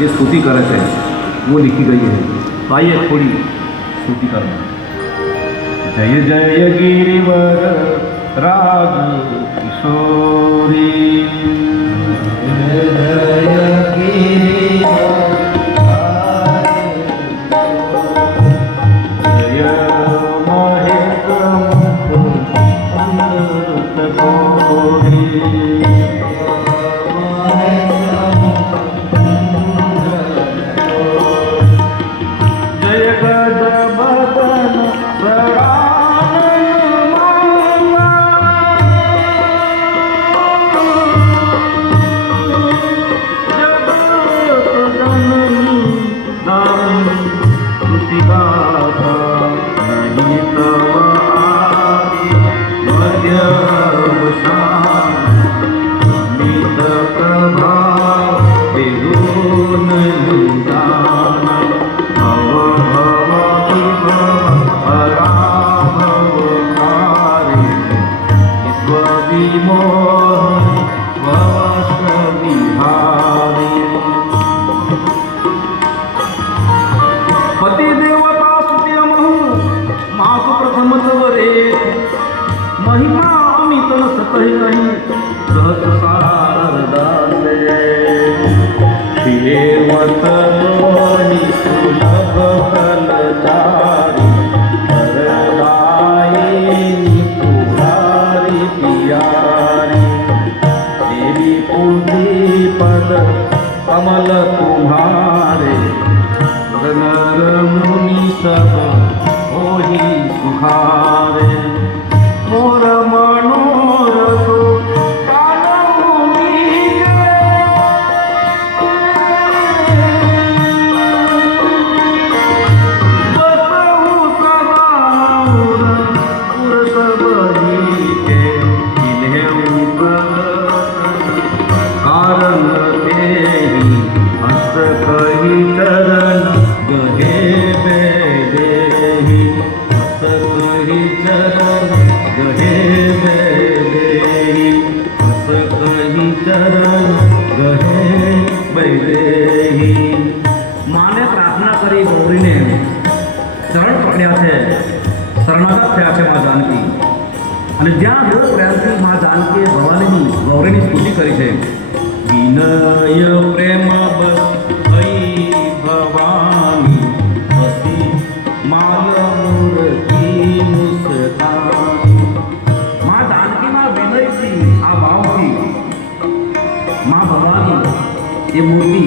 ये स्तुति करे थे वो लिखी गई है। तो आइए थोड़ी स्तुति करें। जय जय गिरिवर राज किशोरी, जय जय गिरिवर महिमा अमित सतहि नहीं सहस सारदास श्रीमत मोनि सुलभ कलचारी वरदायिनी पुरारी प्यारी देवी पूजी पद कमल तुम्हारे नर मुनि सब होहि सुखारे मोर मनोरथ कालभूमि बसहु सदाउर पुर सबहि के इन्हें कारण तेहि हंस कहि चरण गहे बेदेहि हंस कहि चरण गहे बैदेहि हंस कहि चरण गहे बैदेहि। माने प्रार्थना करी गौरीने चरण पकड़્યા છે, શરણાગત થયા છે મા જાનકી, અને જ્યાં જો પ્રેમથી મા જાનકીએ ભવાનીની ગૌરીની સ્તુતિ કરી છે। વિનય પ્રેમ બસ ભઈ ભવાની હસી માલ મૂર્તિ મુસ્કાન। माँ जानकी माँ विनय थी आ भाव थी माँ भवानी ये मूर्ति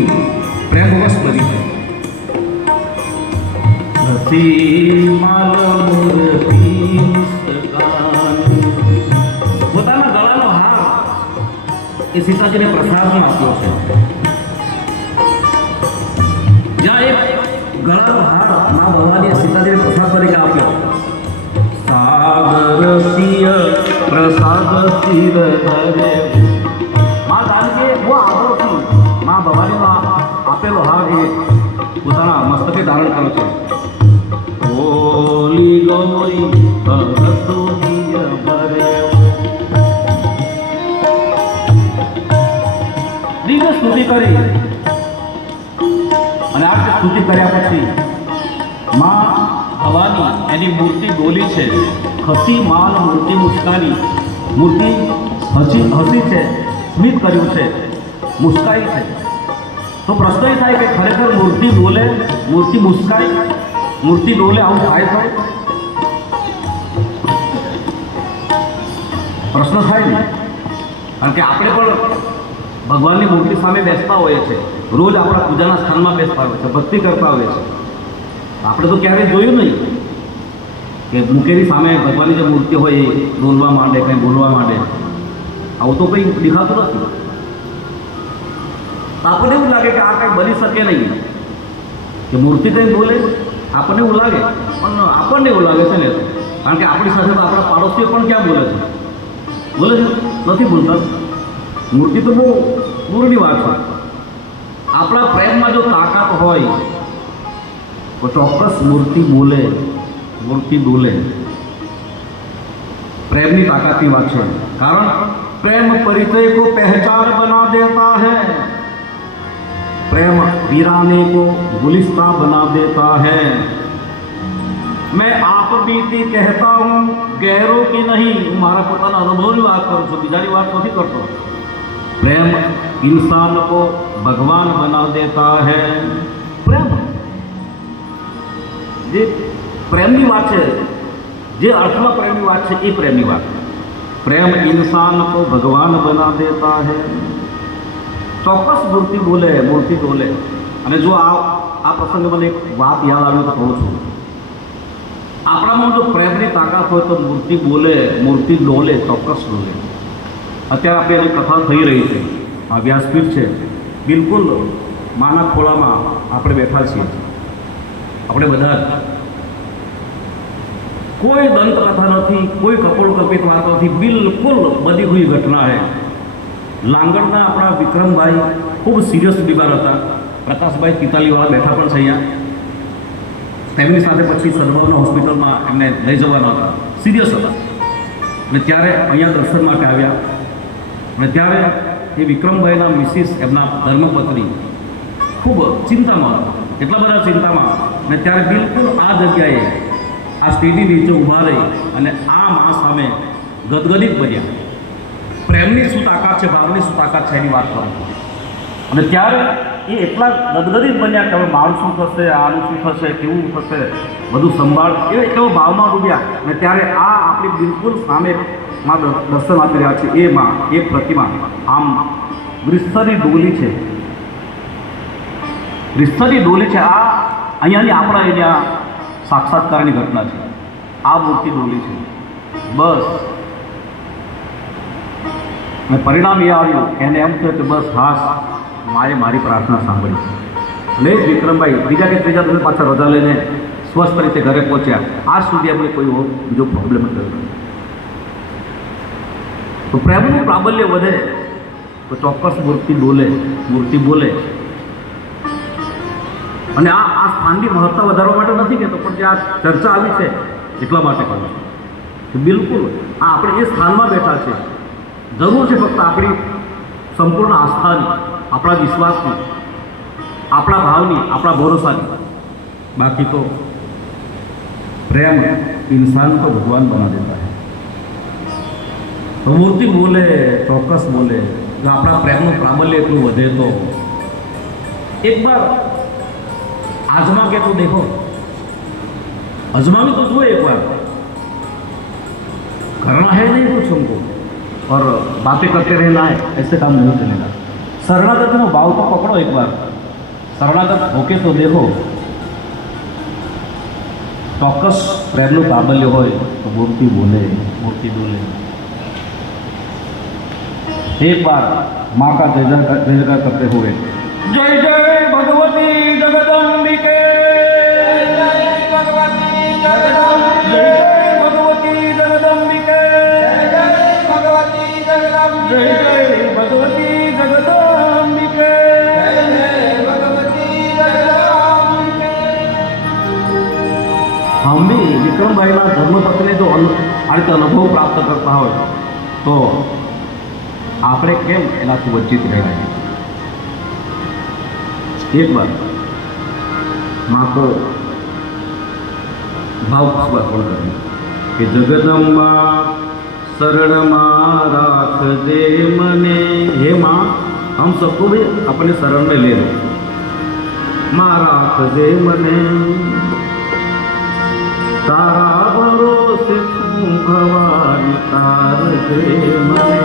प्रेमवश बनी है। हसी माल मूर्ति मुस्कान પોતાના ગળાનો હાર એ સીતાજીને પ્રસાદમાં આપ્યો છે। જ્યાં એક ગળાનો હાર મા ભવાનીએ સીતાજીને પ્રસાદ તરીકે આપ્યો। सागर सिय प्रसाद सिर धरे माँ जानकी वो आदर थी माँ भवानी आपेलो हार એ પોતાના મસ્તકે ધારણ કર્યો છે। ઓલી ગૌરી ભગતો દિય ભરે દિવ્ય સ્તુતિ કરી, અને આ સ્તુતિ કર્યા પછી માँ ભવાની એની મૂર્તિ બોલી છે। ખસી માલ મૂર્તિ મુસ્કાની, મૂર્તિ હસી છે, સ્મિત કર્યું છે, મુસ્કાઈ છે। તો પ્રશ્ન એ થાય કે ખરેખર મૂર્તિ બોલે, મૂર્તિ મુસ્કાઈ, મૂર્તિ બોલે આવું થાય ખરું? પ્રશ્ન થાય ને, કારણ કે આપણે પણ ભગવાનની મૂર્તિ સામે બેસતા હોઈએ છીએ, રોજ આપણા પૂજાના સ્થાનમાં બેસતા હોય છે, ભક્તિ કરતા હોઈએ છીએ। આપણે તો ક્યારેય જોયું નહીં કે મૂકેલી સામે ભગવાનની જે મૂર્તિ હોય એ બોલવા માંડે, કંઈ બોલવા માંડે, આવું તો કંઈ દેખાતું નથી। આપણને એવું લાગે કે આ કંઈ બની શકે નહીં કે મૂર્તિ કંઈ બોલે, આપણને એવું લાગે, પણ આપણને એવું લાગે છે ને, કારણ કે આપણી સાથે તો આપણા પાડોશીઓ પણ ક્યાં બોલે છે? બોલે છે? નથી બોલતા। મૂર્તિ તો બહુ દૂરની વાત છે। આપણા પ્રેમમાં જો તાકાત હોય तो चौक्कस मूर्ति बोले, मूर्ति बोले। प्रेम की ताकत की बात है, कारण प्रेम परिचय को पहचान बना देता है। प्रेम वीराने को गुलिस्ता बना देता है। मैं आप बीती कहता हूँ गहरों की नहीं, હું મારા પોતાના અનુભવની વાત કરું છું, બીજાની વાત નથી કરતો। प्रेम इंसान को भगवान बना देता है। प्रेम જે પ્રેમની વાત છે, જે અર્થમાં પ્રેમની વાત છે એ પ્રેમની વાત। પ્રેમ इंसान को भगवान बना देता है। ચોક્કસ મૂર્તિ બોલે। અને જો આ પ્રસંગે મને એક વાત યાદ આવી તો કહું છું, આપણામાં જો પ્રેમની તાકાત હોય તો મૂર્તિ ડોલે, ચોક્કસ ડોલે। અત્યારે આપણે એની કથા થઈ રહી છે, આ વ્યાસપીઠ છે, બિલકુલ માના ખોળામાં આપણે બેઠા છીએ, આપણે બધા જ। કોઈ દંતકથા નથી, કોઈ કપોળકલ્પિત વાત નથી, બિલકુલ બધી હુઈ ઘટના છે। લાંગણના આપણા વિક્રમભાઈ ખૂબ સિરિયસ બીમાર હતા, પ્રકાશભાઈ પિતાલીવાળા બેઠા પણ છે અહીંયા, તેમની સાથે પછી સદભાવના હોસ્પિટલમાં એમને લઈ જવાના હતા, સિરિયસ હતા। અને ત્યારે અહીંયા દર્શન માટે આવ્યા, અને ત્યારે એ વિક્રમભાઈના મિસિસ, એમના ધર્મપત્ની ખૂબ ચિંતામાં હતા, એટલા બધા ચિંતામાં। અને ત્યારે બિલકુલ આ જગ્યાએ આ સ્ટેજની નીચે ઊભા રહી અને આ મા સામે ગદગદિત બન્યા। પ્રેમની શું તાકાત છે, ભાવની શું તાકાત છે એની વાત કરું છું। અને ત્યારે એ એટલા ગદગદિત બન્યા કે હવે મારું શું થશે, આનું શું થશે, કેવું થશે, બધું સંભાળ, એવો ભાવમાં ડૂબ્યા। અને ત્યારે આ આપણી બિલકુલ સામે માં દર્શન આપી રહ્યા છે એ માં, એ પ્રતિમા આમ ગ્રીસ્તની ડોલી છે, ગ્રીસ્તની ડોલી છે। આ અહીંયાની આપણા અહીંયા સાક્ષાત્કારની ઘટના છે, આ મૂર્તિ ડોલી છે, બસ। અને પરિણામ એ આવ્યું, એને એમ થયું કે બસ હાશ, માએ મારી પ્રાર્થના સાંભળી। અને વિક્રમભાઈ બીજા કે ત્રીજા દિવસે પાછા રજા લઈને સ્વસ્થ રીતે ઘરે પહોંચ્યા। આજ સુધી એમને કોઈ બીજો પ્રોબ્લેમ થયો નથી। તો પ્રેમનું પ્રાબલ્ય વધે તો ચોક્કસ મૂર્તિ બોલે। અને આ સ્થાનની મહત્તા વધારવા માટે નથી કહેતો, પણ જે આ ચર્ચા આવી છે એટલા માટે કહું છું કે બિલકુલ આ આપણે જે સ્થાનમાં બેઠા છે, જરૂર છે ફક્ત આપણી સંપૂર્ણ આસ્થાની, આપણા વિશ્વાસની, આપણા ભાવની, આપણા ભરોસાની। બાકી તો प्रेम इंसान को भगवान बना देता है। तो मूर्ति बोले, ચોક્કસ બોલે, જો આપણા પ્રેમનું પ્રાબલ્ય એટલું વધે તો एक बार आजमा के तो देखो, आजमा भी तो जो एक बार करना है नहीं कुछ हमको और बातें करते रहना है, ऐसे काम नहीं चलेगा। शरणागत में भाव तो पकड़ो, एक बार शरणागत होके तो देखो, ચોક્કસ પ્રેમનું પ્રાબલ્ય હોય તો મૂર્તિ બોલે। एक बार माँ का जय जयकार करते हुए जय जय भगवती जगदम्बिके, जय भगवती जगदम्बिके, जय भगवती जगदम्बिके, जय भगवती जगदम्बिके, जय भगवती जगदम्बिके, जय भगवती जगदम्बिके। हम भी विक्रमभाई ना धर्मपत्नी जो आ रीते अनुभव प्राप्त करता हो तो આપણે કેમ એનાથી વંચિત રહેવાય। एक बार माँ को भावपूर्वक अर्पण करें कि जगदम्बा शरण माँ राख दे मने। हे माँ, हम सबको भी अपने शरण में ले लो। माँ राख दे मने, तारा भरोसे तू भवानी तार दे मने।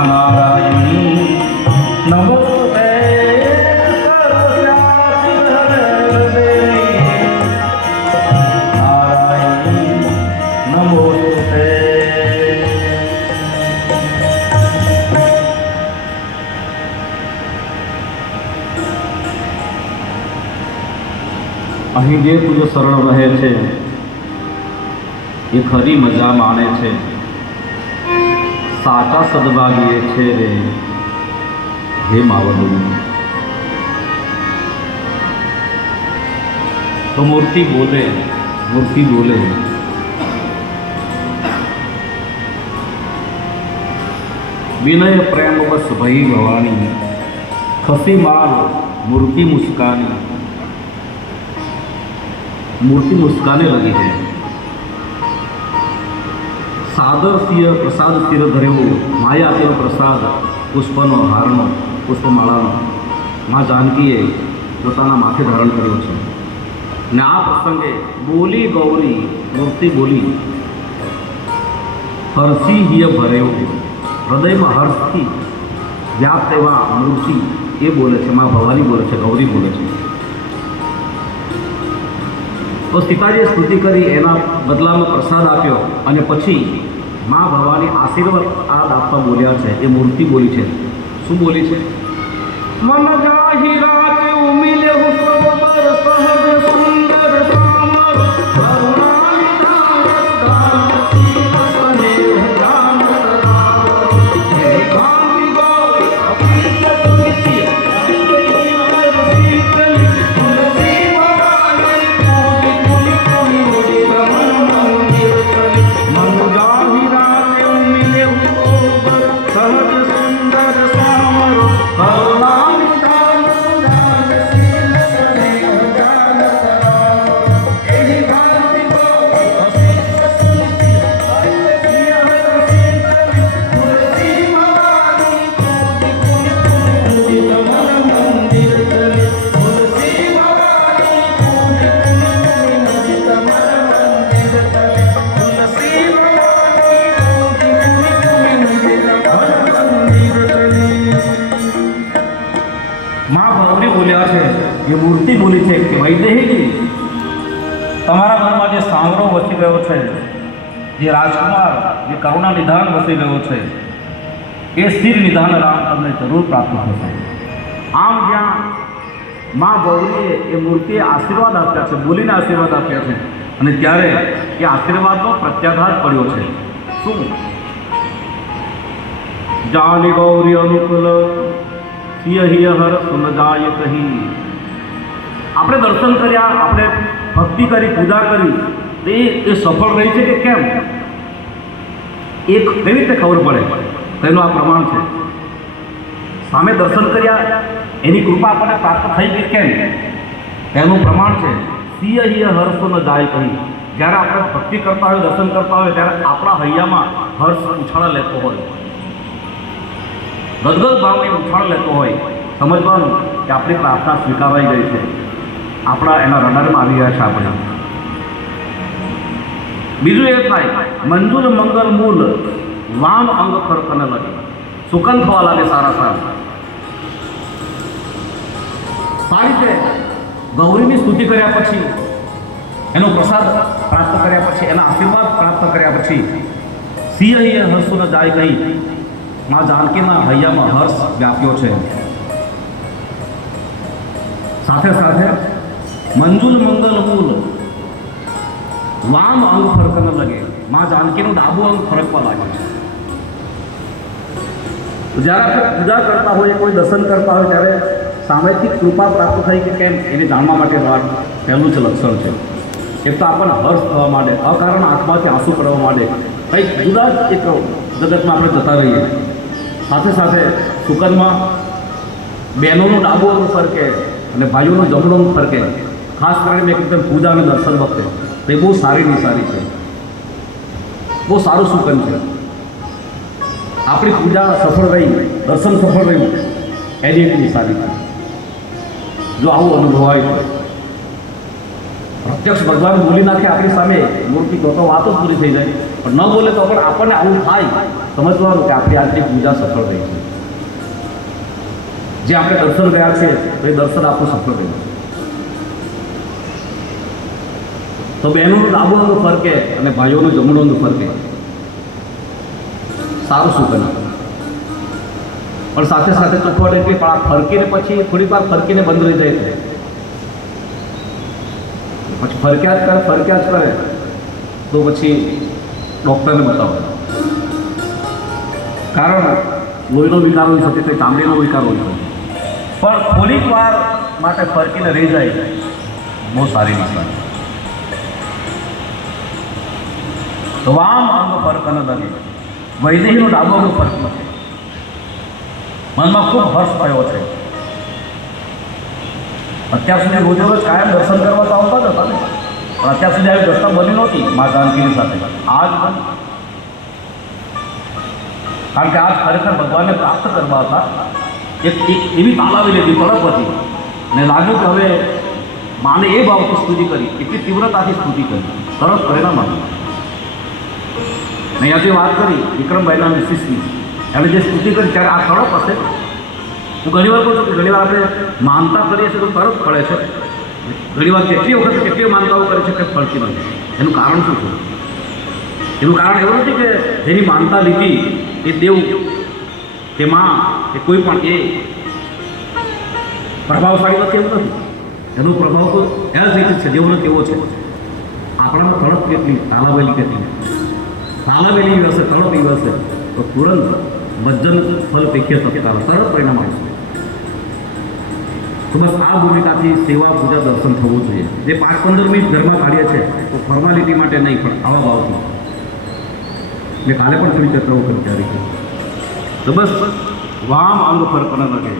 મા નારાયણી નમોસ્તે સર્વવ્યાપી હૃદય નારાયણી નમોસ્તે. અહીં જે તુજો શરણ રહે છે એ ખરી મજા માણે છે, સાચા સદભાગી એ છે રે હે માવડું. તો મૂર્તિ બોલે, મૂર્તિ બોલે. વિનય પ્રેમ બસ ભઈ ભવાની, ખસી માલ મૂર્તિ મુસ્કાની. મૂર્તિ મુસ્કાને લગી છે. સાદર સિંહ પ્રસાદ સિર ધર્યો, માયા તેનો પ્રસાદ પુષ્પનો હારનો પુષ્પમાળાનો મા જાનકીએ પોતાના માથે ધારણ કર્યો છે. ને આ પ્રસંગે બોલી ગૌરી, મૂર્તિ બોલી, હર્ષી હિય ભર્યો, હૃદયમાં હર્ષથી વ્યાપ્ત એવા મૂર્તિ એ બોલે છે, મા ભવાની બોલે છે, ગૌરી બોલે છે. તો સીતાજીએ સ્તુતિ કરી, એના બદલામાં પ્રસાદ આપ્યો અને પછી મા ભવાની આશીર્વાદ આપવા બોલ્યા છે. એ મૂર્તિ બોલી છે. શું બોલી છે? મન જાહિરાત ઉમિલે હુસબર સહજ સુંદર સામર કરુણા નિધાન દાન શીલ સ્નેહ દાન કરાવ હે કાંતિ ગૌરી અપીત સુનિતિ એ મૂર્તિ બોલી છે કે વૈદેહી, તમારા ઘરમાં જે સાંવરો વસી ગયો છે, જે રાજકુમાર, જે કરુણા નિધાન વસી ગયો છે, એ સ્થિર નિધાન રામ તમને જરૂર પ્રાપ્ત થશે. આમ જ્યાં મા ગૌરીએ એ મૂર્તિએ આશીર્વાદ આપ્યા છે, બોલીને આશીર્વાદ આપ્યા છે, અને ત્યારે એ આશીર્વાદનો પ્રત્યાઘાત પડ્યો છે. શું? જાની ગૌરી અનુકૂલ સિય હિય હર સુન જાય કહી. આપણે દર્શન કર્યા, આપણે ભક્તિ કરી, પૂજા કરી, એ સફળ રહી છે કે કેમ? એક કેવી રીતે ખબર પડે? તેનું આ પ્રમાણ છે. સામે દર્શન કર્યા, એની કૃપા આપણને પ્રાપ્ત થઈ કે કેમ? એનું પ્રમાણ છે સિય હિય હર્ષ ન જાય કહી. જ્યારે આપણે ભક્તિ કરતા હોય, દર્શન કરતા હોય, ત્યારે આપણા હૈયામાં હર્ષ ઉછાળા લેતો હોય, ગદગદ ભાવની ઉછાળ લેતો હોય, સમજવાનું કે આપણી પ્રાર્થના સ્વીકારાઈ ગઈ છે, આપણા એના રડારમાં આવી ગયા છે આપણે. બીજું એ થાય મંજુલ મંગલ મૂલ વામ અંગ ફરકને લાગે, સુકન થવા લાગે સારા સારા. સારી રીતે ગૌરીની સ્તુતિ કર્યા પછી, એનો પ્રસાદ પ્રાપ્ત કર્યા પછી, એના આશીર્વાદ પ્રાપ્ત કર્યા પછી સિંહ હિય હર્ષ ન જાય કહી, મા જાનકીના હૈયામાં હર્ષ વ્યાપ્યો છે. સાથે સાથે મંજુલ મંગલ મૂલ વામ અંગ ફરકન લગે, મા જાનકીનું ડાબુ અંગ ફરકવા લાગે છે. જ્યારે આપણે પૂજા કરતા હોઈએ, કોઈ દર્શન કરતા હોય, ત્યારે સામેથી કૃપા પ્રાપ્ત થઈ કે કેમ એને જાણવા માટે પહેલું જ લક્ષણ છે. એક તો આપણને હર્ષ થવા માટે, અકારણ આંખમાંથી આંસુ પડવા માટે, કંઈક જુદા જ એક જગતમાં આપણે જતા રહીએ. સાથે સાથે સુકનમાં બહેનોનું ડાબુ અંગ ફરકે અને ભાઈઓનું જમણું અંગ ફરકે. ખાસ કરીને એકદમ પૂજા અને દર્શન વખતે તે બહુ સારી નિશાની છે, બહુ સારું સુકન છે. આપણી પૂજા સફળ રહી, દર્શન સફળ રહ્યું, એની એક નિશાની છે. જો આવું અનુભવાય તો પ્રત્યક્ષ ભગવાન બોલી નાખે આપણી સામે મૂર્તિ તો વાતો જ પૂરી થઈ જાય, પણ ન બોલે તો પણ આપણને આવું થાય, સમજવાનું કે આપણી આજની પૂજા સફળ રહી છે. જે આપણે દર્શન ગયા છે તો એ દર્શન આપણું સફળ રહ્યું છે. તો બહેનોનું ડાબું અંગ ફરકે અને ભાઈઓનું જમણું અંગ ફરકે, સારું શું કરે, પણ સાથે સાથે ચોખવટ એટલી પણ આ ફરકીને પછી થોડીક વાર ફરકીને બંધ રહી જાય છે, પછી ફરક્યા જ કરે તો પછી ડૉક્ટરને બતાવો. કારણ લોહીનો વિકાર હોઈ શકે, કંઈ ચામડીનો વિકાર હોઈ શકે, પણ થોડીક વાર માટે ફરકીને રહી જાય બહુ સારી નિશાની. તો વામ અંગ ફરક ન લાગે, વૈદેહીનો ડાબો અંગ ફરક નથી. મનમાં ખૂબ હર્ષ થયો છે. અત્યાર સુધી રોજ રોજ કાયમ દર્શન કરવા તો આવતા જ હતા ને, પણ અત્યાર સુધી આવી ઘટના બની નહોતી મા જાનકીની સાથે. આજ બની, કારણ કે આજ ખરેખર ભગવાનને પ્રાપ્ત કરવા હતા. એક એવી તાલાવી લીધી તડપ હતી ને લાગ્યું કે હવે માને એ ભાવથી સ્તુતિ કરી, એટલી તીવ્રતાથી સ્તુતિ કરી, તરત પરિણામ આવ્યું. અહીંયાથી વાત કરી વિક્રમભાઈના મિસિસની, એણે જે સ્તુતિ કરી ત્યારે આ તડપ હશે. હું ઘણી વાર કહું છું કે ઘણી વાર આપણે માનતા કરીએ છીએ તો તરત ફળે છે, ઘણી વાર કેટલી વખત કેટલી માનતાઓ કરે છે કે ફળતી નથી. એનું કારણ શું છે? એનું કારણ એવું નથી કે જેની માનતા લીધી એ દેવ કે માં કે કોઈ પણ એ પ્રભાવશાળી નથી એવું નથી. એનો પ્રભાવ તો એઝ ઇટ છે, જેવો ને તેવો છે. આપણામાં તડપ કેટલી, તાલાવેલી કેટલી, તાલાવેલી એવી હશે, તડપ એવી હશે તો તુરંત વજ્જન ફલ પેખીએ શકતા તરત પરિણામ આવશે. તો બસ આ ભૂમિકાથી સેવા પૂજા દર્શન થવું જોઈએ. જે 5-15 મિનિટ ઘરમાં કાઢીએ છે તો ફોર્માલિટી માટે નહીં, પણ આવા ભાવથી. મેં કાલે પણ થોડી ચર્ચાઓ કરી ત્યારે. તો બસ વામ અંગ ફરક ન લાગે,